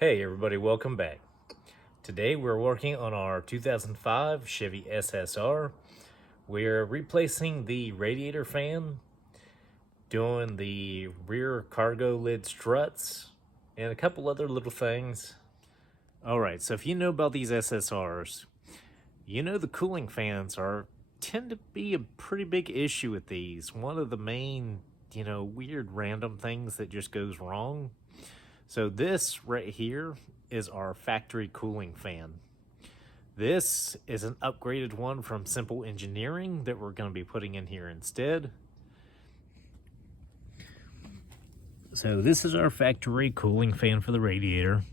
Hey everybody, welcome back. Today we're working on our 2005 Chevy SSR. We're replacing the radiator fan, doing the rear cargo lid struts, and a couple other little things. Alright, so if you know about these SSRs, you know the cooling fans tend to be a pretty big issue with these. One of the main, weird random things that just goes wrong. So this right here is our factory cooling fan. This is an upgraded one from Simple Engineering that we're going to be putting in here instead. So this is our factory cooling fan for the radiator.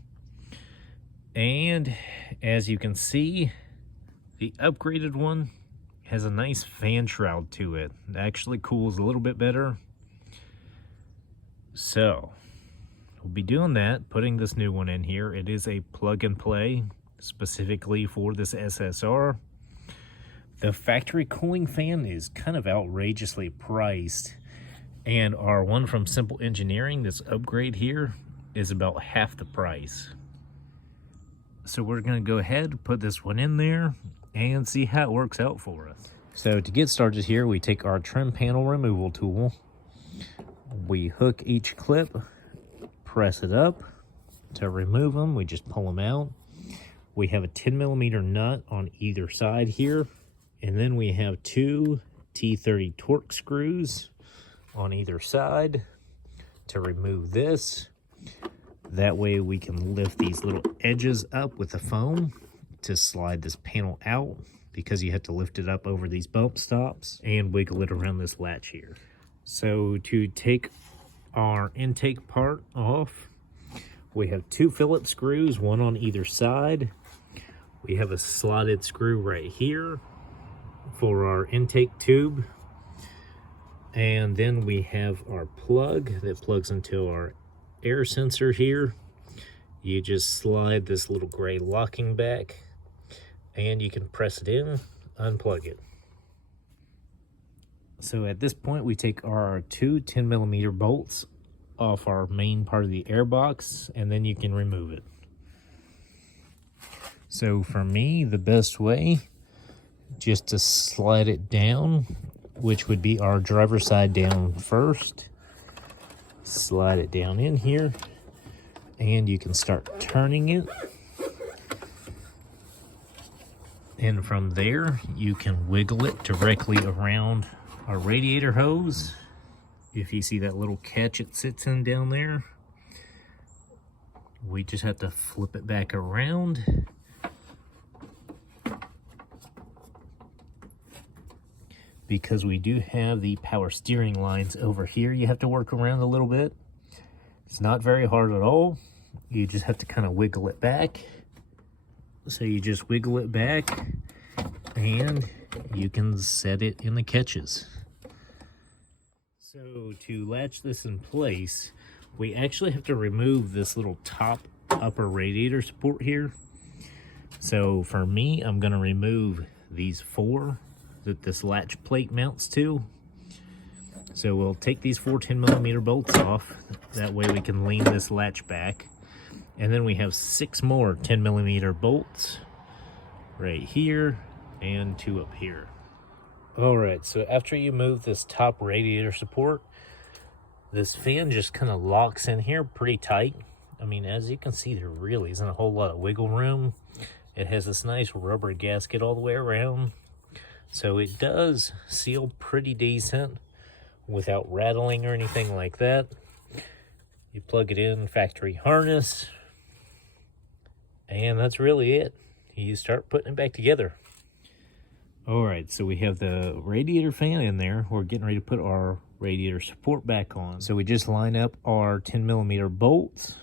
And as you can see, the upgraded one has a nice fan shroud to it. It actually cools a little bit better. So we'll be doing that, putting this new one in here. It is a plug and play specifically for this SSR. The factory cooling fan is kind of outrageously priced, and our one from Simple Engineering, this upgrade here, is about half the price. So we're going to go ahead, put this one in there, and see how it works out for us. So to get started here, we take our trim panel removal tool. We hook each clip, press it up. To remove them, we just pull them out. We have a 10mm nut on either side here, and then we have two T30 Torx screws on either side to remove this. That way we can lift these little edges up with the foam to slide this panel out, because you have to lift it up over these bump stops and wiggle it around this latch here. So to take our intake part off, we have two Phillips screws, one on either side. We have a slotted screw right here for our intake tube. And then we have our plug that plugs into our air sensor here. You just slide this little gray locking back and you can press it in, unplug it. So at this point, we take our two 10mm bolts off our main part of the airbox, and then you can remove it. So for me, the best way, just to slide it down, which would be our driver's side down first. Slide it down in here, and you can start turning it. And from there, you can wiggle it directly around our radiator hose. If you see that little catch it sits in down there, we just have to flip it back around. Because we do have the power steering lines over here, you have to work around a little bit. It's not very hard at all. You just have to kind of wiggle it back. So you just wiggle it back and you can set it in the catches. So to latch this in place, we actually have to remove this little top upper radiator support here. So for me, I'm going to remove these four that this latch plate mounts to. So we'll take these four 10mm bolts off. That way we can lean this latch back. And then we have 6 more 10mm bolts right here and 2 up here. Alright, so after you move this top radiator support, this fan just kind of locks in here pretty tight. I mean, as you can see, there really isn't a whole lot of wiggle room. It has this nice rubber gasket all the way around. So it does seal pretty decent without rattling or anything like that. You plug it in, factory harness, and that's really it. You start putting it back together. Alright, so we have the radiator fan in there. We're getting ready to put our radiator support back on. So we just line up our 10mm bolts.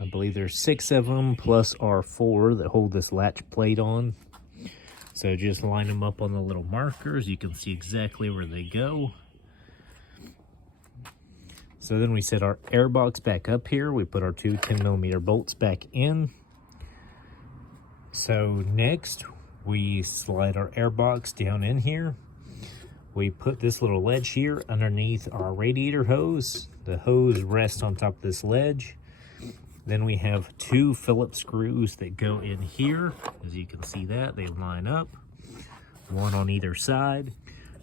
I believe there's 6 of them, plus our 4 that hold this latch plate on. So just line them up on the little markers. You can see exactly where they go. So then we set our airbox back up here. We put our two 10mm bolts back in. So next, we slide our airbox down in here. We put this little ledge here underneath our radiator hose. The hose rests on top of this ledge. Then we have 2 Phillips screws that go in here. As you can see that, they line up, one on either side.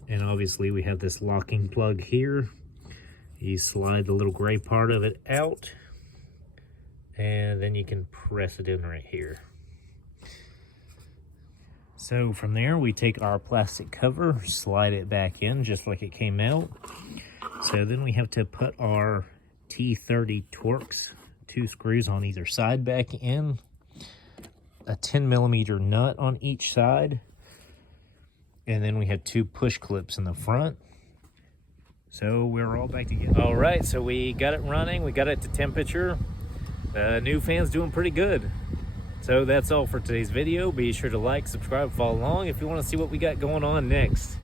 And obviously we have this locking plug here. You slide the little gray part of it out, and then you can press it in right here. So from there, we take our plastic cover, slide it back in just like it came out. So then we have to put our T30 Torx, 2 screws on either side back in, a 10mm nut on each side, and then we have 2 push clips in the front. So we're all back together. All right, so we got it running, we got it to temperature. The new fan's doing pretty good. So that's all for today's video. Be sure to like, subscribe, follow along if you want to see what we got going on next.